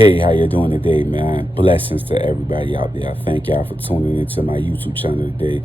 Hey, how you doing today, man? Blessings to everybody out there. Thank y'all for tuning into my YouTube channel today.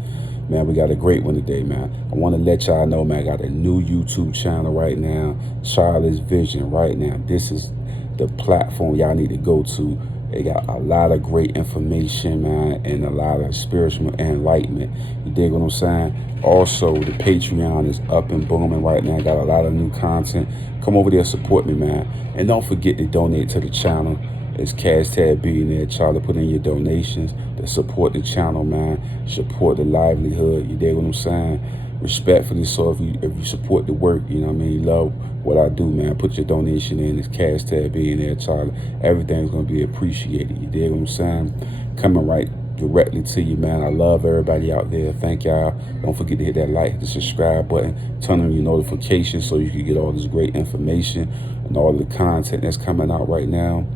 Man, we got a great one today, man. I want to let y'all know, man, I got a new YouTube channel right now, Charlie's Vision right now. This is the platform y'all need to go to. They got a lot of great information, man, and a lot of spiritual enlightenment. You dig what I'm saying? Also, the Patreon is up and booming right now. Got a lot of new content. Come over there, support me, man. And don't forget to donate to the channel. It's Cash Tag Billionaire Charlie. Put in your donations to support the channel, man. Support the livelihood. You dig what I'm saying? Respectfully, so if you support the work, you know what I mean, you love what I do, man, put your donation in. It's Cash Tag Billionaire Charlie. Everything's gonna be appreciated. You dig what I'm saying? Coming right directly to you, man. I love everybody out there. Thank y'all. Don't forget to hit that like, hit the subscribe button, turn on your notifications so you can get all this great information and all the content that's coming out right now.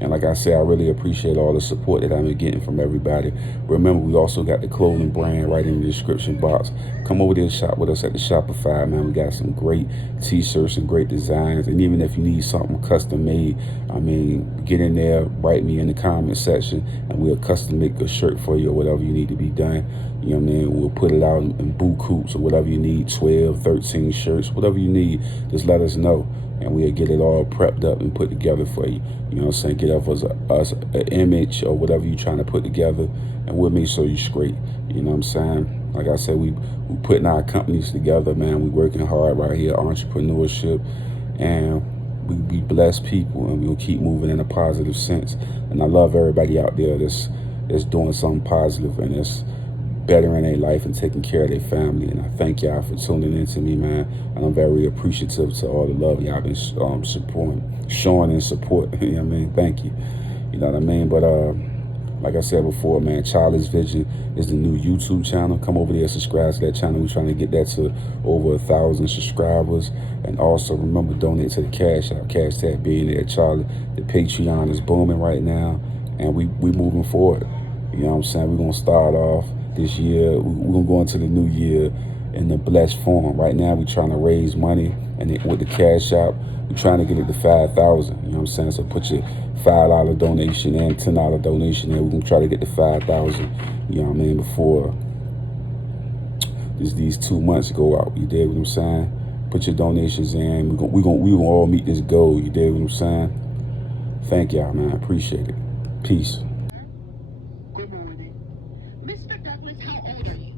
And like I said, I really appreciate all the support that I've been getting from everybody. Remember, we also got the clothing brand right in the description box. Come over there and shop with us at the Shopify, man. We got some great t-shirts and great designs. And even if you need something custom made, I mean, get in there, write me in the comment section, and we'll custom make a shirt for you or whatever you need to be done. You know what I mean? We'll put it out in boot coops or whatever you need, 12, 13 shirts, whatever you need, just let us know. And we'll get it all prepped up and put together for you. You know what I'm saying? Get up us an image or whatever you're trying to put together, and we'll make sure you're straight. You know what I'm saying? Like I said, we putting our companies together, man. We working hard right here, entrepreneurship, and we bless people, and we'll keep moving in a positive sense. And I love everybody out there that's doing something positive and that's bettering their life and taking care of their family. And I thank y'all for tuning in to me, man. And I'm very appreciative to all the love y'all been showing and support. You know what I mean? Thank you. You know what I mean? But like I said before, man, Charlie's Vision is the new YouTube channel. Come over there, subscribe to that channel. We're trying to get that to over 1,000 subscribers. And also remember, donate to the Cash App, Cash Tag Billionaire Charlie. The Patreon is booming right now, and we moving forward. You know what I'm saying? We're gonna start off this year. We're gonna go into the new year in the blessed form. Right now, we're trying to raise money, and with the Cash App, we're trying to get it to 5,000. You know what I'm saying? So put your $5 donation and $10 donation in. We're gonna try to get to 5,000. You know what I mean? Before these 2 months go out. You dig what I'm saying? Put your donations in. We gonna all meet this goal. You dig what I'm saying? Thank y'all, man. I appreciate it. Peace. Good morning. Mr. Douglas, how old are you?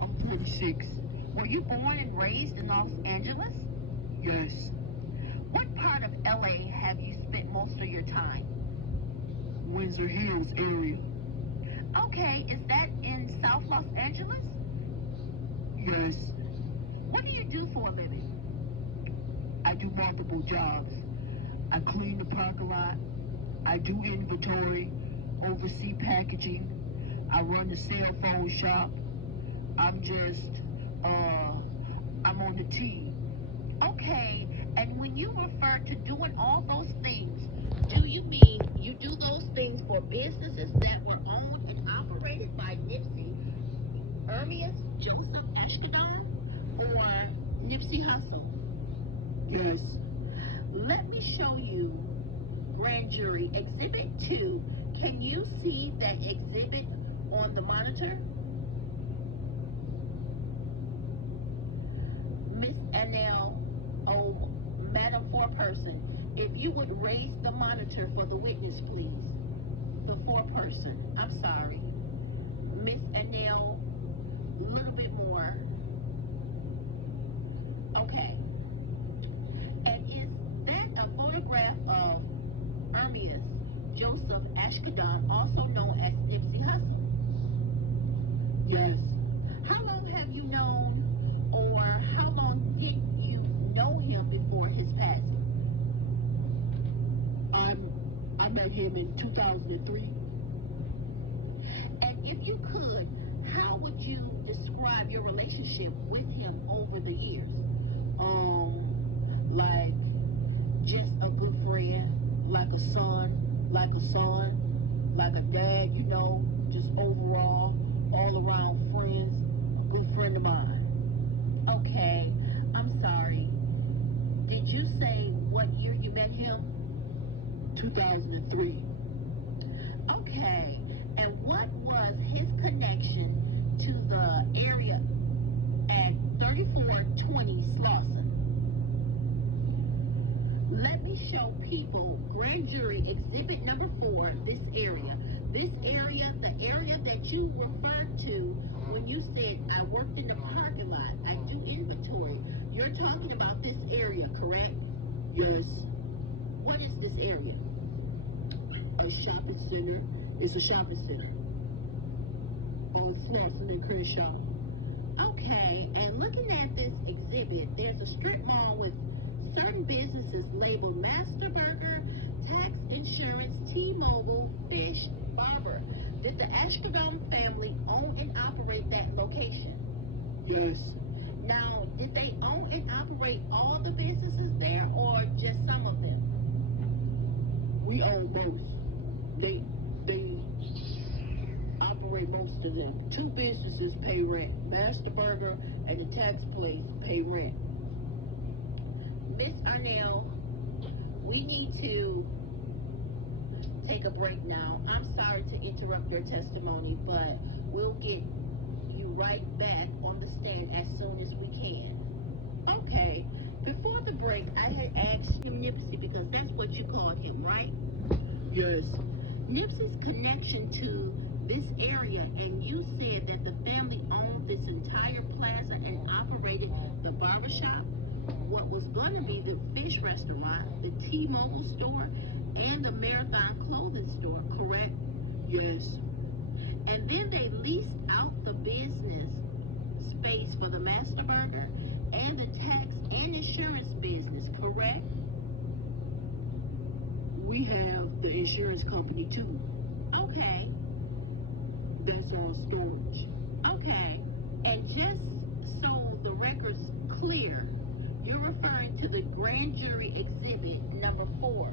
I'm 46. Were you born and raised in Los Angeles? Yes. What part of LA have you spent most of your time? Windsor Hills area. Okay, is that in South Los Angeles? Yes. What do you do for a living? I do multiple jobs. I clean the parking lot. I do inventory, oversee packaging. I run the cell phone shop. I'm on the team. Okay, and when you refer to doing all those things, do you mean you do those things for businesses that were owned and operated by Nipsey, Ermias, Joseph Eshkadon, or Nipsey Hussle? Yes. Let me show you Grand Jury Exhibit 2. Can you see that exhibit on the monitor? Miss Annelle, oh, Madam Foreperson, if you would raise the monitor for the witness, please. The foreperson. I'm sorry. Miss Annelle, a little bit more. Okay. And is that a photograph of Ermias Joseph Ashkadon, also known as Nipsey Hussle? Yes. How long have you known, or how long did you know him before his passing? I met him in 2003. And if you could, how would you describe your relationship with him over the years? Like just a good friend, like a son, like a dad, you know, just overall, all around friends, a good friend of mine. Okay, I'm sorry. Did you say what year you met him? 2003. Okay. And what was his connection to the area at 3420 Slauson? Let me show people grand jury exhibit number 4, this area. This area, the area that you referred to when you said, I worked in the parking lot, I do inventory. You're talking about this area, correct? Yes, What is this area? a shopping center. It's a shopping center on Slauson and Crenshaw. Okay, and looking at this exhibit, there's a strip mall with certain businesses labeled Master Burger, Tax Insurance, T-Mobile, Fish, Barber. Did the Ashkadom family own and operate that location? Yes, Now, did they own and operate all the businesses there or just some of them? we own most. They operate most of them. 2 businesses pay rent. Master Burger and the tax place pay rent. Miss Arnell, we need to take a break now. I'm sorry to interrupt your testimony, but we'll get you right back on the stand as soon as we can. Okay, before the break, I had asked him Nipsey because that's what you called him, right? Yes, Nipsey's connection to this area, and you said that the family owned this entire plaza and operated the barbershop, what was going to be the fish restaurant, the T-Mobile store, and the Marathon clothing store, correct? yes, And then they leased out the business space for the Master Burger and the tax and insurance business, correct? we have the insurance company too. Okay, That's on storage. okay. And just so the record's clear, you're referring to the grand jury exhibit number 4.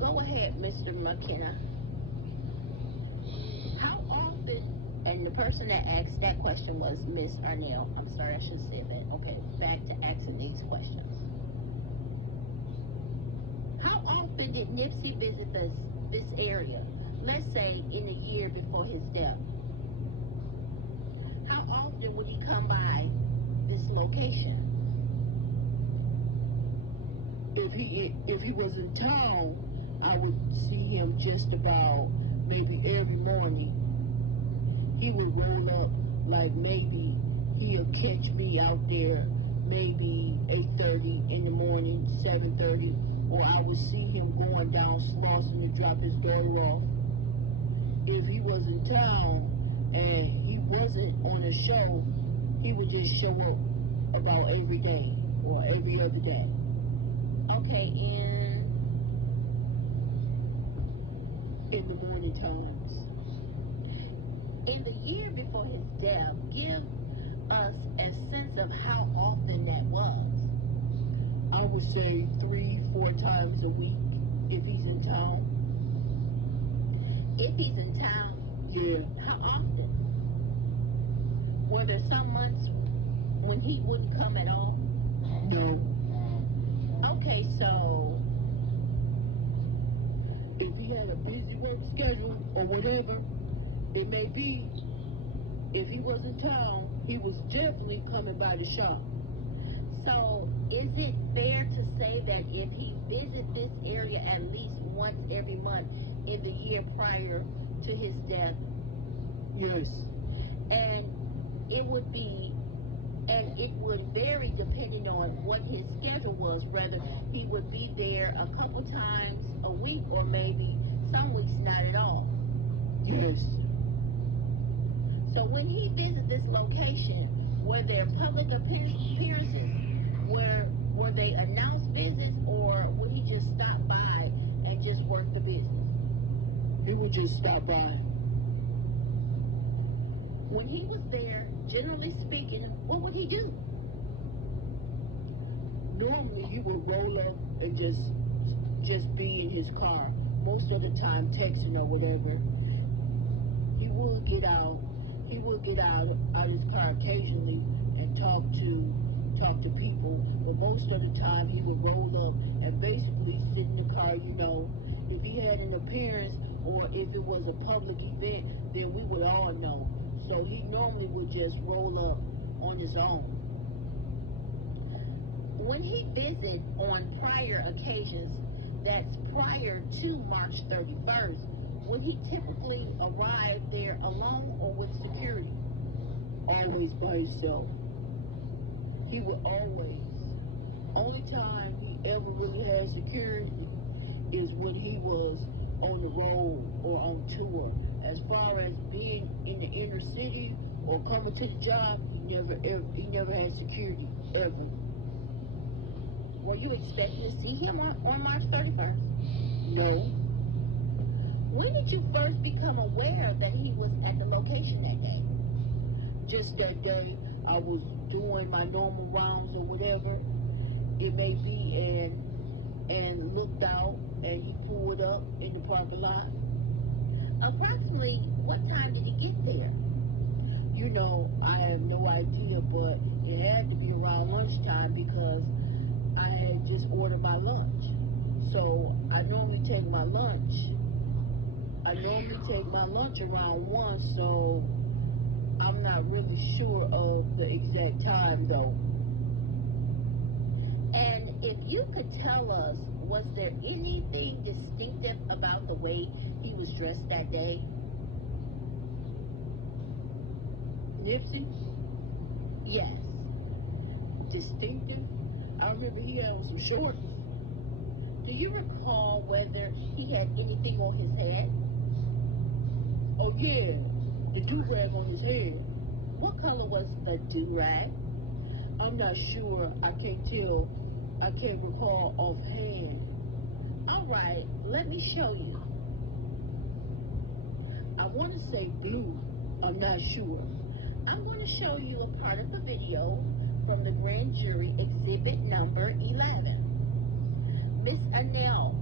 Go ahead, Mr. McKenna. How often, and the person that asked that question was Miss Arnell. I'm sorry, I should have said that. Okay, back to asking these questions. How often did Nipsey visit this area? Let's say in a year before his death. How often would he come by this location? If he was in town, I would see him just about maybe every morning. He would roll up, like maybe he'll catch me out there maybe 8:30 in the morning, 7:30, or I would see him going down Slauson to drop his daughter off. If he was in town and he wasn't on a show, he would just show up about every day or every other day. Okay, In the morning times. in the year before his death, give us a sense of how often that was. I would say 3-4 times a week if he's in town. If he's in town, Yeah, how often? Were there some months when he wouldn't come at all? no. Okay, so If he had a busy work schedule or whatever, it may be. If he was in town, he was definitely coming by the shop. So, is it fair to say that if he visited this area at least once every month in the year prior to his death, Yes, and it would vary depending on what his schedule was, whether he would be there a couple times a week or maybe some weeks not at all. yes. So when he visited this location, were there public appearances? Were they announced visits, or would he just stop by and just work the business? He would just stop by. When he was there, generally speaking, what would he do? Normally he would roll up and just be in his car. Most of the time texting or whatever. He would get out his car occasionally and talk to people, but most of the time he would roll up and basically sit in the car, you know. If he had an appearance or if it was a public event, then we would all know. So he normally would just roll up on his own. When he visited on prior occasions, that's prior to March 31st, would he typically arrive there alone or with security? Always by himself. He would always. Only time he ever really had security is when he was on the road or on tour. As far as being in the inner city or coming to the job, he never had security ever. Were you expecting to see him on March 31st? No. When did you first become aware that he was at the location that day? Just that day, I was doing my normal rounds or whatever it may be, and looked out, and he pulled up in the parking lot. Approximately what time did he get there? You know, I have no idea, but it had to be around lunchtime because I had just ordered my lunch. So I normally take my lunch. Around 1, so I'm not really sure of the exact time though. And if you could tell us, was there anything distinctive about the way he was dressed that day? Nipsey? Yes. Distinctive? I remember he had on some shorts. Do you recall whether he had anything on his head? Oh yeah, the do-rag on his head. What color was the do-rag? I'm not sure. I can't tell. I can't recall offhand. All right, let me show you. I want to say blue. I'm not sure. I'm going to show you a part of the video from the grand jury exhibit number 11. Miss Annelle,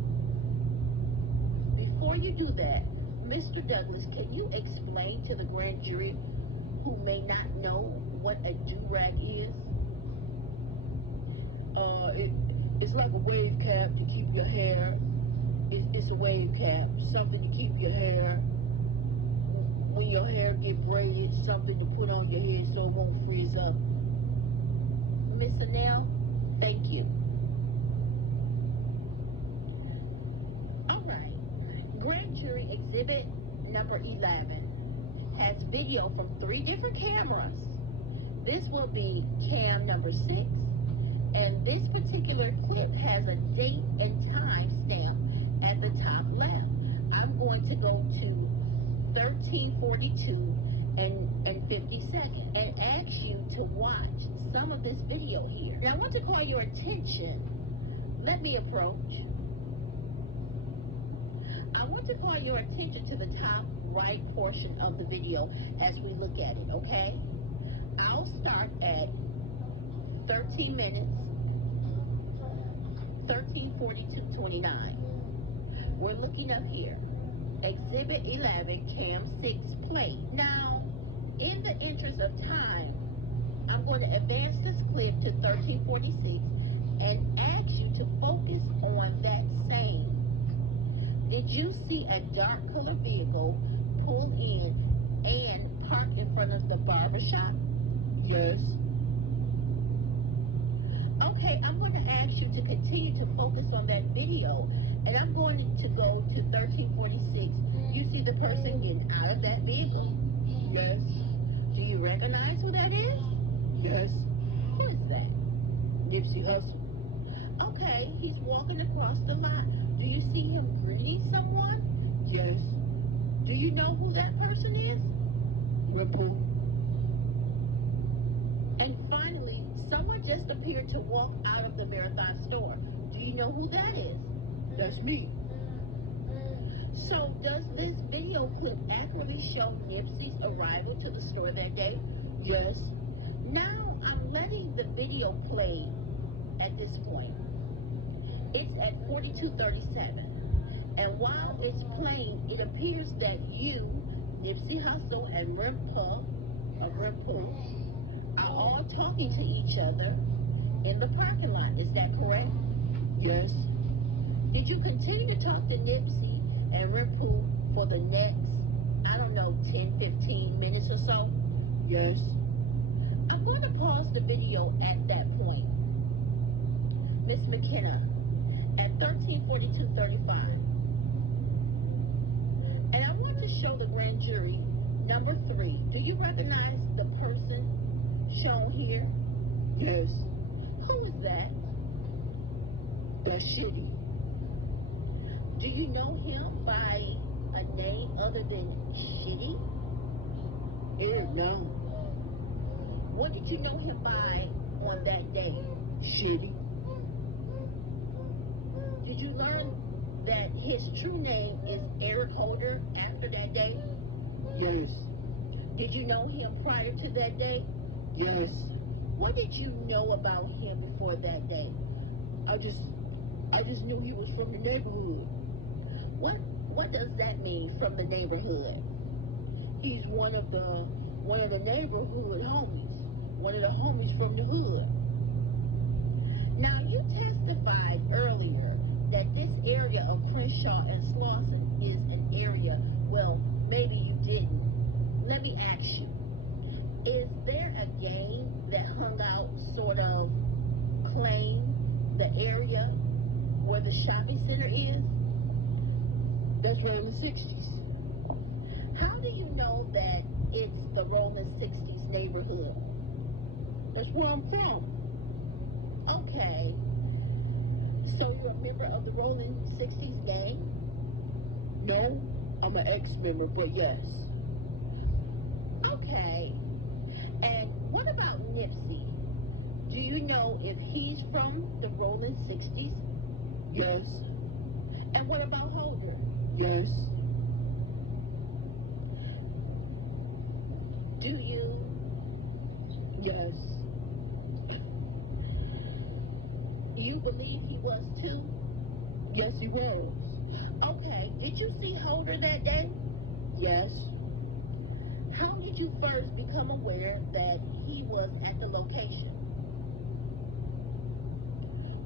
before you do that, Mr. Douglas, can you explain to the grand jury who may not know what a do-rag is? It's like a wave cap to keep your hair. It's a wave cap, something to keep your hair. When your hair get braided, something to put on your head so it won't freeze up. Miss Annelle, thank you. All right. Grand jury exhibit number 11 has video from 3 different cameras. This will be cam number 6, and this particular clip has a date and time stamp at the top left. I'm going to go to 13:42 and 50 seconds and ask you to watch some of this video here. Now I want to call your attention. Let me approach. I want to call your attention to the top right portion of the video as we look at it, okay? I'll start at 13 minutes, 13:42:29. We're looking up here. Exhibit 11, Cam 6 play. Now, in the interest of time, I'm going to advance this clip to 13:46 and ask you to focus on that same. Did you see a dark colored vehicle pull in and park in front of the barber shop? Yes. Okay, I'm going to ask you to continue to focus on that video, and I'm going to go to 13:46. You see the person getting out of that vehicle? Yes. Do you recognize who that is? Yes. Who is that? Nipsey Hussle. Okay, he's walking across the lot. Do you see him greeting someone? Yes. Do you know who that person is? Ripple. And finally, someone just appeared to walk out of the Marathon store. Do you know who that is? That's me. So does this video clip accurately show Nipsey's arrival to the store that day? Yes. Now I'm letting the video play at this point. It's at 42:37. And while it's playing, it appears that you, Nipsey Hussle, and Rimpo are all talking to each other in the parking lot. that correct? Yes. Did you continue to talk to Nipsey and Rimpu for the next, I don't know, 10, 15 minutes or so? Yes. I'm going to pause the video at that point. Miss McKenna, at 13:42:35. And I want to show the grand jury number 3. Do you recognize the person shown here? Yes. Who is that? That's Shitty. Do you know him by a name other than Shitty? No. What did you know him by on that day? Shitty. Did you learn that his true name is Eric Holder after that day? Yes. Did you know him prior to that day? Yes. What did you know about him before that day? I just knew he was from the neighborhood. What does that mean, from the neighborhood? He's one of the neighborhood homies. One of the homies from the hood. Now, you testified earlier that this area of Crenshaw and Slauson is an area, well, maybe you didn't. Let me ask you, is there a gang that hung out, sort of claim the area where the shopping center is? That's right in the 60s. How do you know that it's the Rolling 60s neighborhood? That's where I'm from. Okay. So you're a member of the Rolling 60s gang? No, I'm an ex-member, but yes. Okay. And what about Nipsey? Do you know if he's from the Rolling 60s? Yes. And what about Holder? Yes. Do you? Yes. You believe he was too? Yes, he was. Okay. Did you see Holder that day? Yes. How did you first become aware that he was at the location?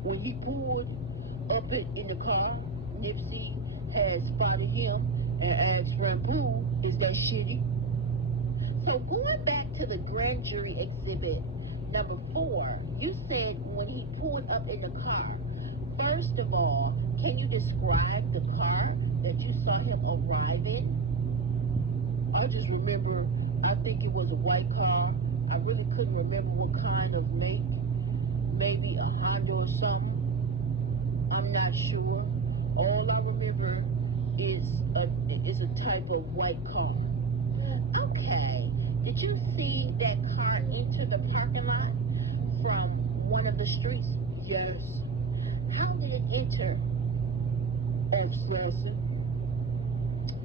When he pulled up in the car, Nipsey had spotted him and asked Rampoon, "Is that Shitty?" So going back to the grand jury exhibit number 4, you said when he pulled up in the car, first of all, can you describe the car that you saw him arrive in? I just remember, I think it was a white car. I really couldn't remember what kind of make. Maybe a Honda or something. I'm not sure. All I remember is a type of white car. Okay. Did you see that car enter the parking lot from one of the streets? Yes. How did it enter? Off Slauson.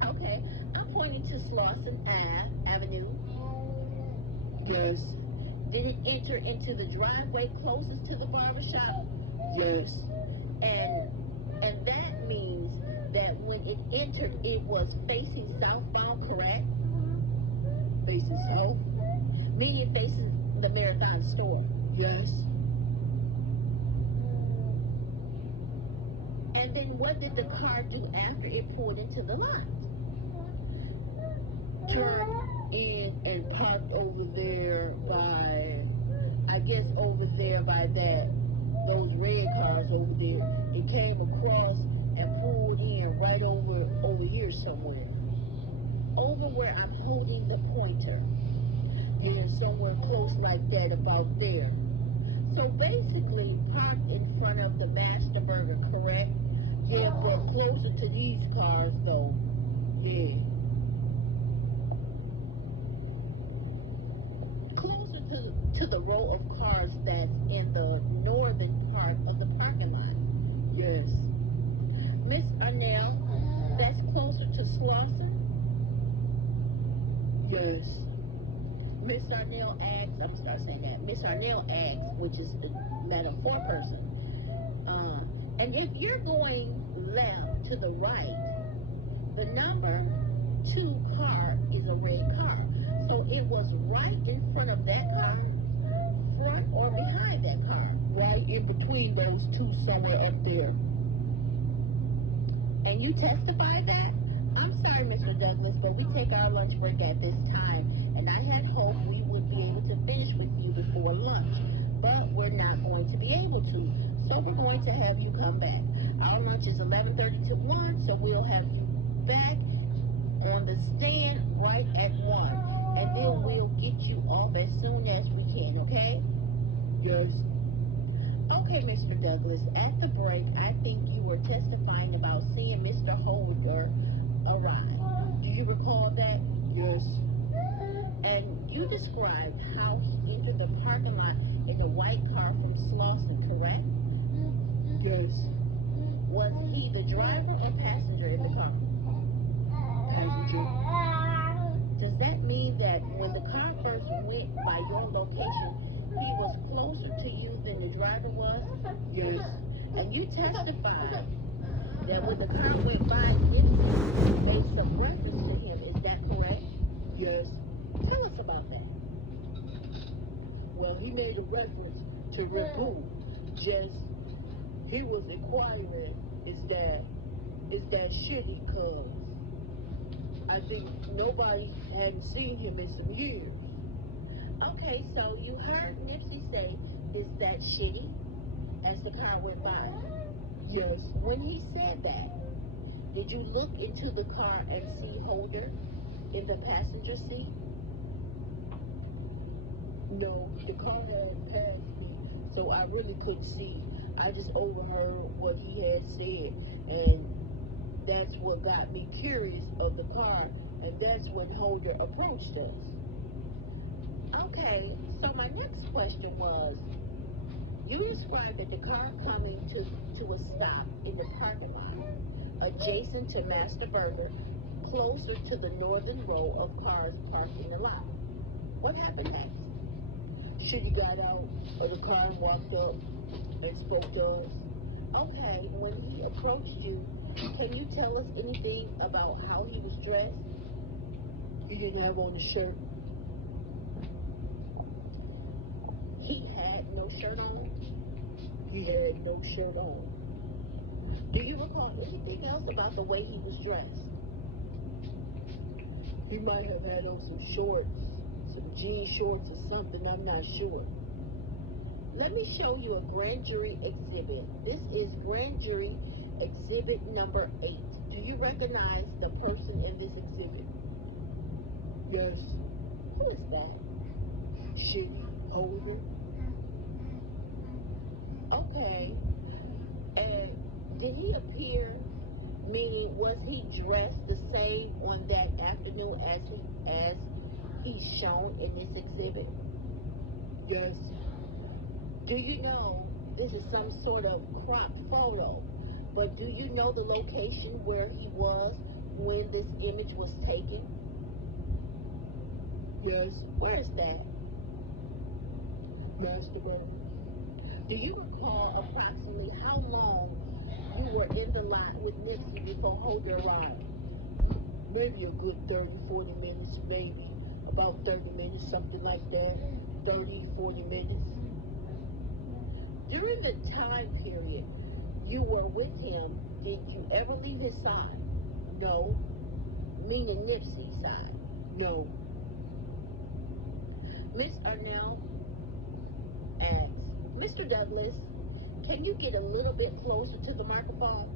Okay. I'm pointing to Slauson Avenue. Yes. Did it enter into the driveway closest to the barbershop? Yes. And that means that when it entered, it was facing southbound, correct? Facing south? Meaning facing the Marathon store. Yes. And then what did the car do after it pulled into the lot? Turned in and parked over there by, I guess over there by those red cars over there. It came across and pulled in right over here somewhere. Over where I'm holding the pointer. Yeah, somewhere close like that, about there. So basically parked in front of the Master Burger, correct? Yeah, but closer to these cars though. Yeah. Closer to the row of cars that's in the northern part of the parking lot. Yes. Miss Arnell, that's closer to Slauson? Yes. Miss Arnell asks, I'm start saying that. Miss Arnell asks, which is the Madam 4-person. And if you're going left to the right, the number 2 car is a red car. So it was right in front of that car, front or behind that car? Right in between those two, somewhere up there. And you testified that? I'm sorry, Mr. Douglas, but we take our lunch break at this time, and I had hoped we would be able to finish with you before lunch, but we're not going to be able to, so we're going to have you come back. Our lunch is 11:30 to 1, so we'll have you back on the stand right at 1, and then we'll get you off as soon as we can, okay? Yes. Okay, Mr. Douglas, at the break, I think you were testifying about seeing Mr. Holder arrive. Do you recall that? Yes. And you described how he entered the parking lot in a white car from Slauson, correct? Yes. Was he the driver or passenger in the car? Passenger. Does that mean that when the car first went by your location, he was closer to you than the driver was? Yes. And you testified that when the car went by, Nipsey made some reference to him. Is that correct? Yes. Tell us about that. Well, he made a reference to Rabu. Just, he was inquiring, is that shitty, cuz I think nobody hadn't seen him in some years. Okay, so you heard Nipsey say, is that shitty, as the car went by? Yes. When he said that, did you look into the car and see Holder in the passenger seat? No, the car had passed me, so I really couldn't see. I just overheard what he had said, and that's what got me curious of the car, and that's when Holder approached us. Okay, so my next question was, you described that the car coming to a stop in the parking lot, adjacent to Master Burger, closer to the northern row of cars parked in the lot. What happened next? Shitty got out of the car and walked up and spoke to us. Okay, when he approached you, can you tell us anything about how he was dressed? He didn't have on a shirt. He had no shirt on? He had no shirt on. Do you recall anything else about the way he was dressed? He might have had on some shorts, some jean shorts or something, I'm not sure. Let me show you a grand jury exhibit. This is grand jury exhibit number 8. Do you recognize the person in this exhibit? Yes. Who is that? Shitty Holder. Okay. And did he appear, meaning was he dressed the same on that afternoon as he's shown in this exhibit? Yes. Do you know this is some sort of cropped photo, but do you know the location where he was when this image was taken? Yes. Where is that? Master Burger. Do you recall approximately how long you were in the lot with Nipsey before Holder arrived? Maybe a good 30, 40 minutes, maybe. About 30 minutes, something like that. 30, 40 minutes. During the time period you were with him, did you ever leave his side? No. Meaning Nipsey's side. No. Miss Arnell asks, Mr. Douglas, can you get a little bit closer to the microphone?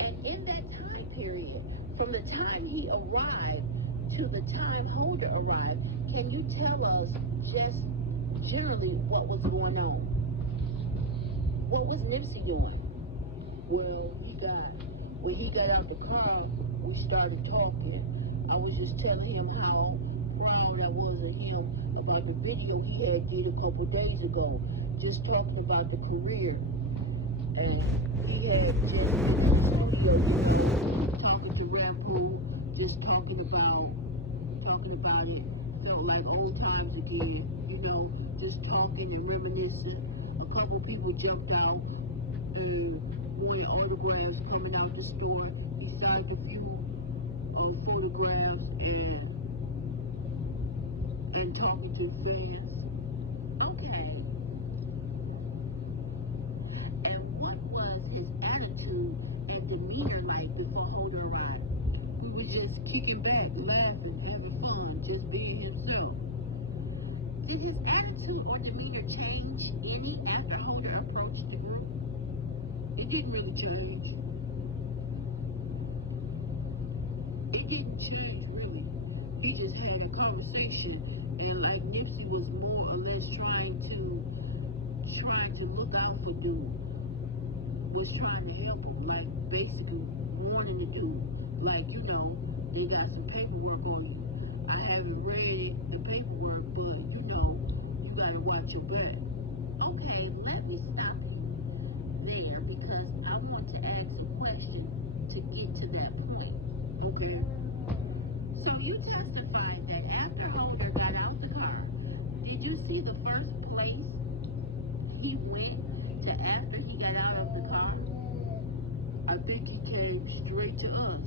And in that time period, from the time he arrived to the time Holder arrived, can you tell us just generally what was going on? What was Nipsey doing? Well, when he got out the car, we started talking. I was just telling him how proud I was of him about the video he had did a couple days ago, just talking about the career. And he had just studio talking to Rapu, just talking about it. Felt like old times again, just talking and reminiscing. A couple people jumped out and wanted autographs coming out the store. He signed a few photographs and and talking to fans. Okay. And what was his attitude and demeanor like before Holder arrived? We were just kicking back, laughing, having fun, just being himself. Did his attitude or demeanor change any after Holder approached the group? It didn't really change. It didn't change, really. He just had a conversation, and like Nipsey was more or less trying to look out for dude. Was trying to help him, like basically warning the dude, like, you know, they got some paperwork on you. I haven't read it, the paperwork, but you know, you gotta watch your back. Okay, let me stop you there because I want to ask a question to get to that point. Okay. So you testified that after Holder got out the car, did you see the first place he went to after he got out of the car? I think he came straight to us.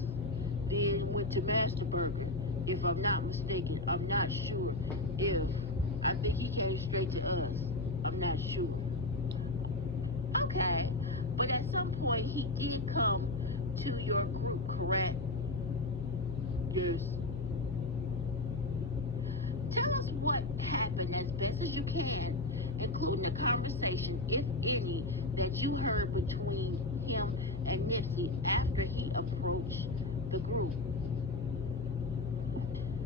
Then went to Master Burger. If I'm not mistaken, I'm not sure if. I think he came straight to us. I'm not sure. Okay, but at some point he did come to your group, correct? Yes. Tell us what happened as best as you can, including the conversation, if any, that you heard between him and Nipsey after he approached the group.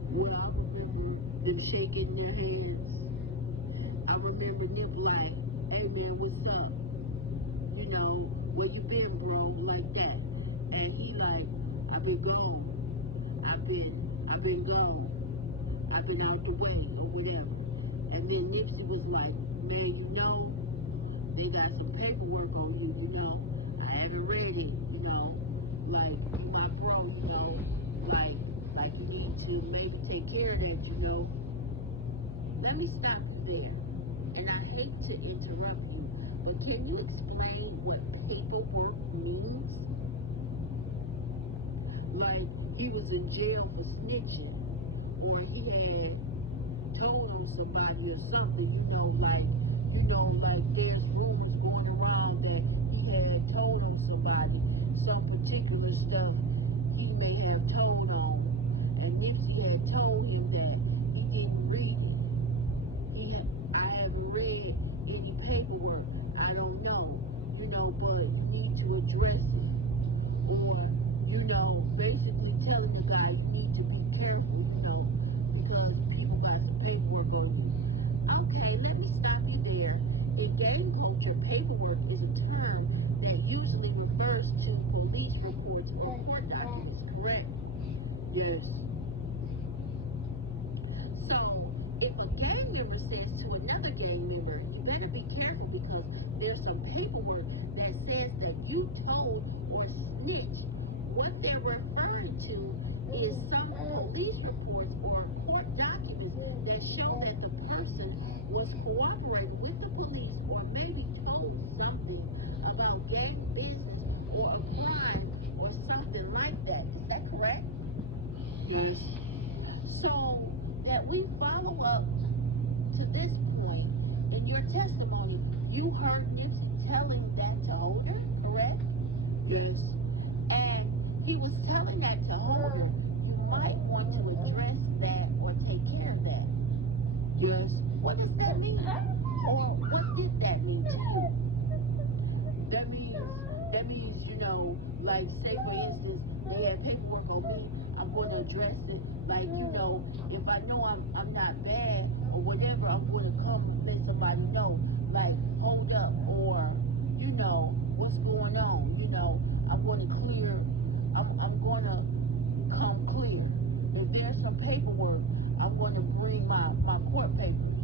Well, I remember them shaking their hands. I remember Nip like, hey man, what's up? You know, where you been, bro? Like that. And he like, I've been gone. I've been gone. I've been out the way or whatever. And then Nipsey was like, man, you know, they got some paperwork on you, you know. I haven't read it, you know. Like, you my bro, you know. Like you need to maybe take care of that, you know. Let me stop you there. And I hate to interrupt you, but can you explain what paperwork means? Like, he was in jail for snitching, or he had told on somebody or something, you know, like there's rumors going around that he had told on somebody, some particular stuff he may have told on. And Nipsey had told him that he didn't read it. I haven't read any paperwork. I don't know, you know, but you need to address it. Or, you know, basically telling the guy you need to be careful, you know, because people got some paperwork on you. Okay, let me stop you there. In gang culture, paperwork is a term that usually refers to police reports or court documents, correct? Yes. So, if a gang member says to another gang member, you better be careful because there's some paperwork that says that you told or snitched. What they're referring to is some police reports or court documents that show that the person was cooperating with the police or maybe told something about gang business or a crime or something like that. Is that correct? Yes. So that we follow up to this point in your testimony, you heard Nipsey telling that to Holder, correct? Yes. And he was telling that to Holder. You might want to address that or take care of that. Yes. What does that mean? Or what did that mean to you? That means, you know, like say for instance, they had paperwork on me, I'm going to address it. Like, you know, if I know I'm not bad or whatever, I'm going to come let somebody know, like, hold up, or, you know, what's going on, you know, I'm going to come clear. If there's some paperwork, I'm going to bring my court papers.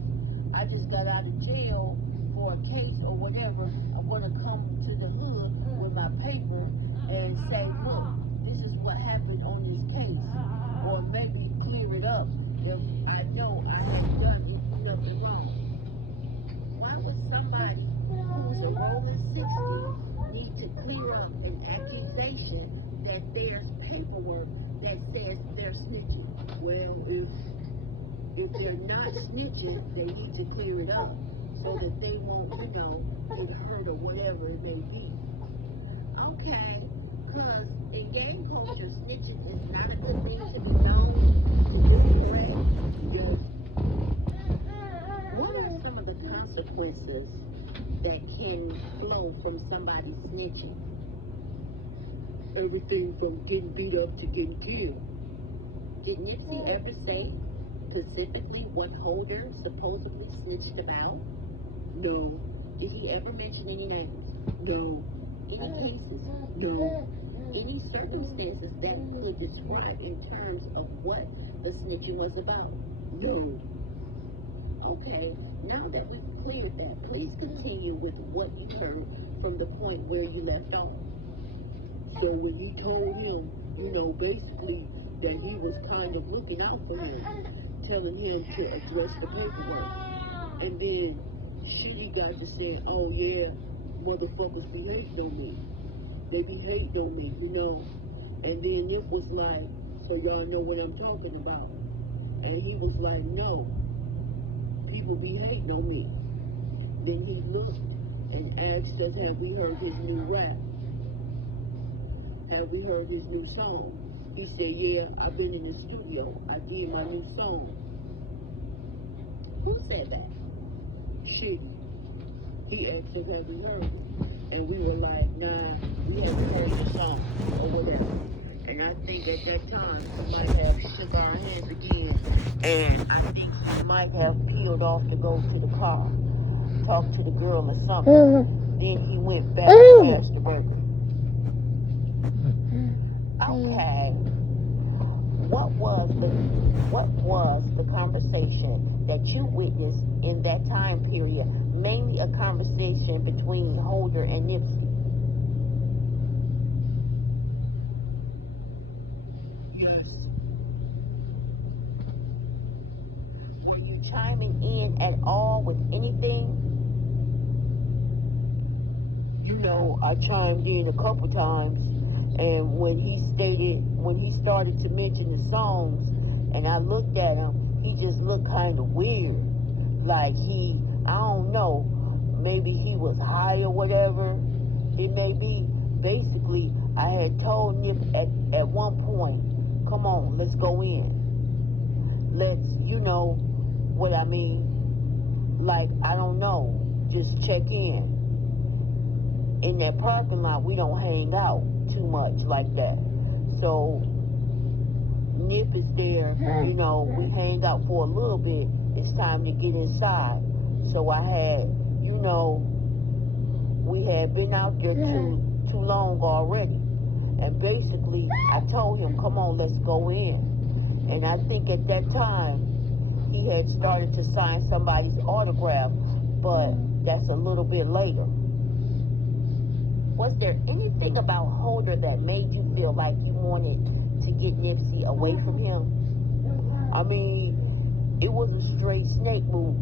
I just got out of jail for a case or whatever. I'm going to come to the hood with my paper and say, look, this is what happened on this case. Or maybe clear it up if I know I have done nothing wrong. Why would somebody who's a rolling 60 need to clear up an accusation that there's paperwork that says they're snitching? Well, if they're not snitching, they need to clear it up so that they won't, get hurt or whatever it may be. Okay, because in gang culture, snitching is not a good thing to be known. Correct? Yes. What are some of the consequences that can flow from somebody snitching? Everything from getting beat up to getting killed. Did Nipsey ever say specifically what Holder supposedly snitched about? No. Did he ever mention any names? No. Any cases? No. Any circumstances that could describe in terms of what the snitching was about? No. Okay, now that we've cleared that, please continue with what you heard from the point where you left off. So when he told him, basically that he was kind of looking out for him, telling him to address the paperwork. And then Shitty got to saying, oh yeah, motherfuckers be hating on me. They be hating on me, And then it was like, so y'all know what I'm talking about. And he was like, no, people be hating on me. Then he looked and asked us, have we heard his new rap? Have we heard his new song? He said, yeah, I've been in the studio. I did my new song. Who said that? Shitty. He asked us, have we heard it? And we were like, nah, we haven't heard the song or whatever. And I think at that time, he might have shook our hands again. And I think he might have peeled off to go to the car, talk to the girl or something. Then he went back to Master Burger. Okay. What was the conversation that you witnessed in that time period? Mainly a conversation between Holder and Nipsey. Yes. Were you chiming in at all with anything? I chimed in a couple times, and when he started to mention the songs, and I looked at him, he just looked kind of weird. Like I don't know, maybe he was high or whatever. It may be. Basically, I had told Nip at one point, come on, let's go in. Let's, what I mean? Like, I don't know, just check in. In that parking lot, we don't hang out too much like that. So, Nip is there, we hang out for a little bit. It's time to get inside. So I had, we had been out there too long already. And basically, I told him, come on, let's go in. And I think at that time, he had started to sign somebody's autograph, but that's a little bit later. Was there anything about Holder that made you feel like you wanted to get Nipsey away from him? I mean, it was a straight snake move.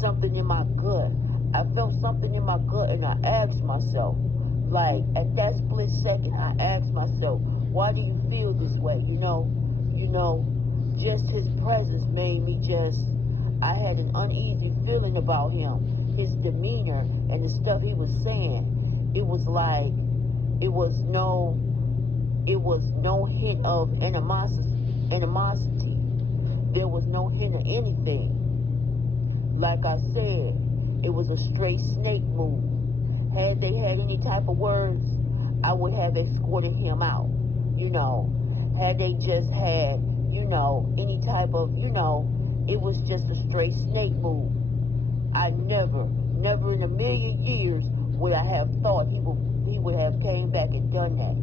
Something in my gut. I felt something in my gut, and I asked myself, like, at that split second, I asked myself, why do you feel this way? Just his presence made me I had an uneasy feeling about him. His demeanor and the stuff he was saying. It was like, it was no hint of animosity. There was no hint of anything. Like I said, it was a straight snake move. Had they had any type of words, I would have escorted him out. Had they just had, any type of, it was just a straight snake move. I never in a million years would I have thought he would have came back and done that,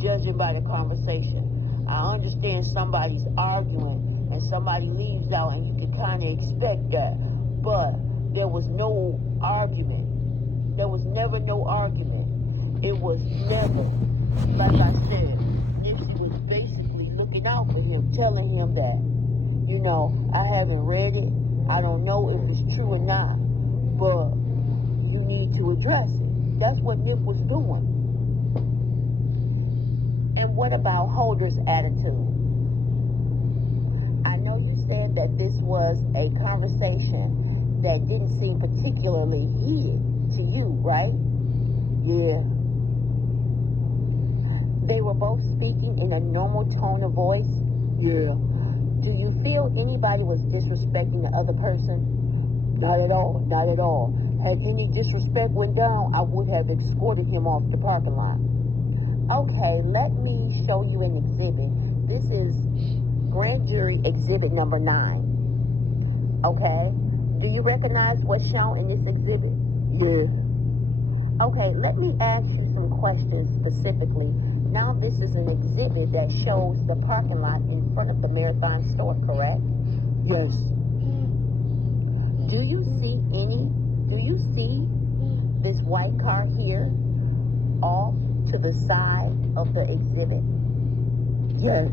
judging by the conversation. I understand somebody's arguing and somebody leaves out and you can kind of expect that, but there was no argument. There was never no argument. It was never, like I said, Nipsey was basically looking out for him, telling him that, I haven't read it, I don't know if it's true or not, but you need to address it. That's what Nip was doing. And what about Holder's attitude? I know you said that was a conversation that didn't seem particularly heated to you, right? Yeah. They were both speaking in a normal tone of voice. Yeah. Do you feel anybody was disrespecting the other person? Not at all. Not at all. Had any disrespect went down, I would have escorted him off the parking lot. Okay, let me show you an exhibit. This is Grand Jury Exhibit number 9. Okay? Do you recognize what's shown in this exhibit? Yeah. Okay, let me ask you some questions specifically. Now this is an exhibit that shows the parking lot in front of the Marathon store, correct? Yes. Do you see this white car here off to the side of the exhibit? Yes.